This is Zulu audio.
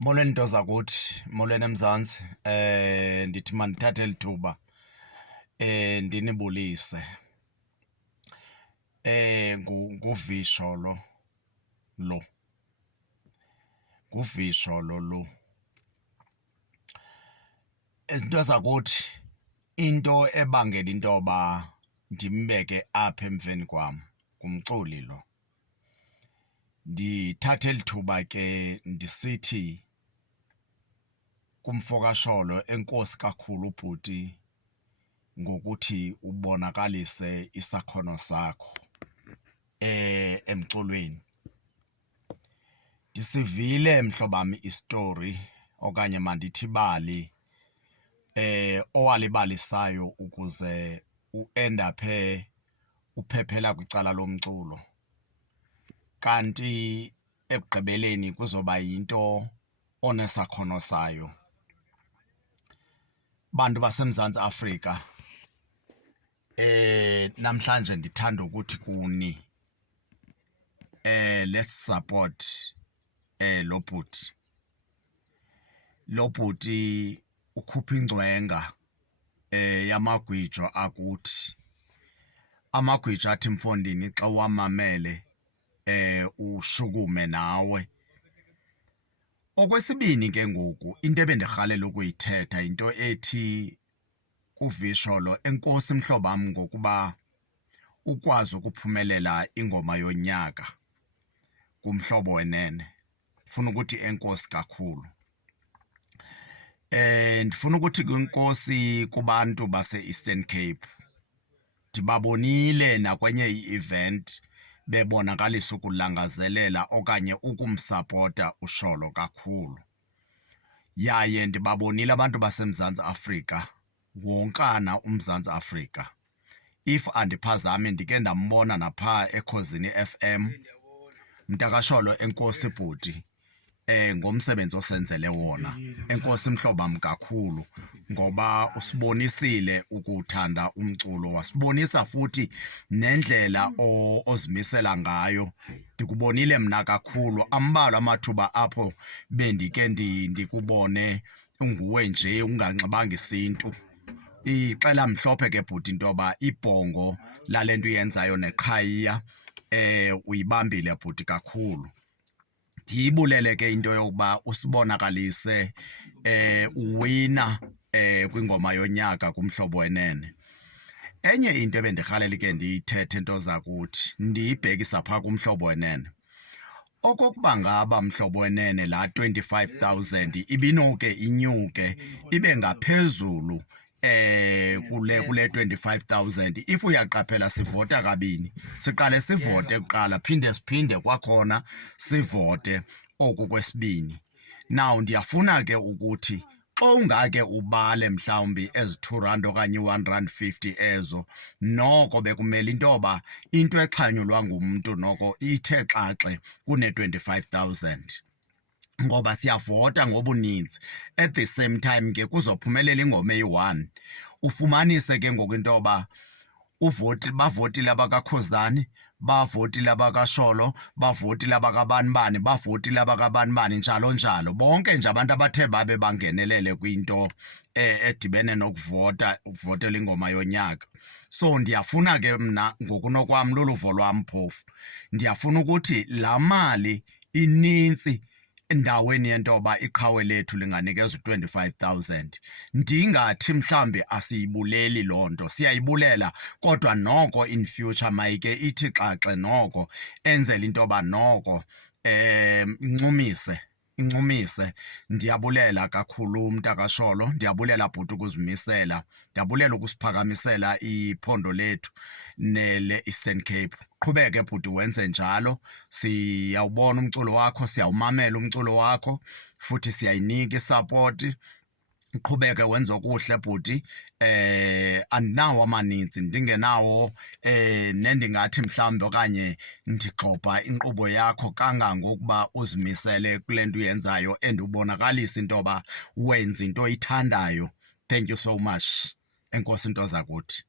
Molweni nto zakuthi, molweni eMzantsi. Ndithi mandithathe eli thuba ndinibulise. Nguvisho lo. Nguvisho lo. Izinto zakuthi into ebangela into yoba ndimbeke apha emveni kwam ngumculi lo. Ndithathe eli thuba ke ndisithi kumfo kaSholo, enkosi kakhulu ubhuti ngokuthi ubonakalise isakhono sakho emculweni. Ndisivile mhlobam istori okanye mandithi ibali owalibalisayo ukuze uendaphe uphephela kwicala lomculo, kanti ekugqibeleni kuzoba yinto onesakhono sayo. Bantu baseMzantsi Afrika, namhlanje ndithanda ukuthi kuni let's support lo bhuti. Lo bhuti ukhupha ingcwenga yamagwijo akuthi. Amagwijo athi mfondini xa wamamele ushukume nawe. Okwesibini ke ngoku into ebendirhalela ukuyithetha into ethi kuVisho lo, enkosi mhlobam ngokuba ukwazi ukuphumelela ingoma yonyaka kumhlobo wenene. Ndifuna ukuthi enkosi kakhulu. Ndifuna ukuthi kwinkosi kubantu base-Eastern Cape. Ndibabonile nakwenye i-event bebonakalisa ukulangazelela okanye ukumsapota uSholo kakhulu. Yaye ndibabonile abantu baseMzantsi Afrika, wonkana uMzantsi Afrika. If andiphazami ndike ndambona napha eKhosini FM, mntakaSholo enkosi bhuti, ngomsebenzi osenzele wona. Enkosi mhlobam kakhulu ngoba usibonisile ukuthanda umculo, wasibonisa futhi nendlela ozimisela ngayo. Ndikubonile mna kakhulu, ambalwa amathuba apho bendike ndikubone unguwe nje unganxibanga isintu. Ixela mhlophe ke bhuti into yoba ibhongo lale nto uyenzayo neqhayiya uyibambile bhuti kakhulu. Ndiyibulele ke into yokuba usibonakalise uwina kwingoma yonyaka kumhlobo wenene. Enye into ebendirhalela ke ndiyithethe nto zakuthi ndiyibhekisa phaa kumhlobo wenene. Okokuba ngaba mhlobo wenene laa 25,000 ibinoke inyuke ibe ngaphezulu kule 25,000. If uyaqaphela sivota kabini, siqale sivote kuqala siphinde kwakhona sivote oku kwesibini. Now ndiyafuna ke ukuthi xa ungake ubale mhlawumbi ezi R2 okanye R1.50 ezo, noko bekumele into yoba into exhanyulwa ngumntu noko ithe xaxe kune-25,000. Ngoba siyavota ngobuninzi. At the same time ke kuzophumelela ingoma eyi-1. Ufumanise ke ngoku into yoba bavotile abakaKhuzani, bavotile abakaSholo, bavotile abakabanibani, bavotile abakabanibani, njalo njalo. Bonke nje abantu abathe babe bangenelele kwinto edibene ukuvotela ingoma yonyaka. So ndiyafuna ke mna ngokunokwam, luluvo lwam phofu, ndiyafuna ukuthi laa mali inintsi endaweni yento yoba iqhawe lethu linganikezwa u-25,000. Ndingathi mhlambi asiyibuleli loo nto, siyayibulela, kodwa noko in future mayike ithi xaxe noko enzele into yoba noko incumise. Ndiyabulela kakhulu mntakaSholo, ndiyabulela bhuti ukuzimisela, ndiyabulela ukusiphakamisela iphondo lethu nele-Eastern Cape. Qhubeke bhuti wenze njalo, siyawubona umculo wakho, siyawumamela umculo wakho, futhi siyayinika isapoti. Uqhubeke wenze okuhle bhuti. Andinawo amaninzi, ndingenawo nendingathi mhlawumbi okanye ndigxobha inkqubo yakho kangangokuba uzimisele kule nto uyenzayo and ubonakalisa into yoba wenza into oyithandayo. Thank you so much. Enkosi nto zakuthi.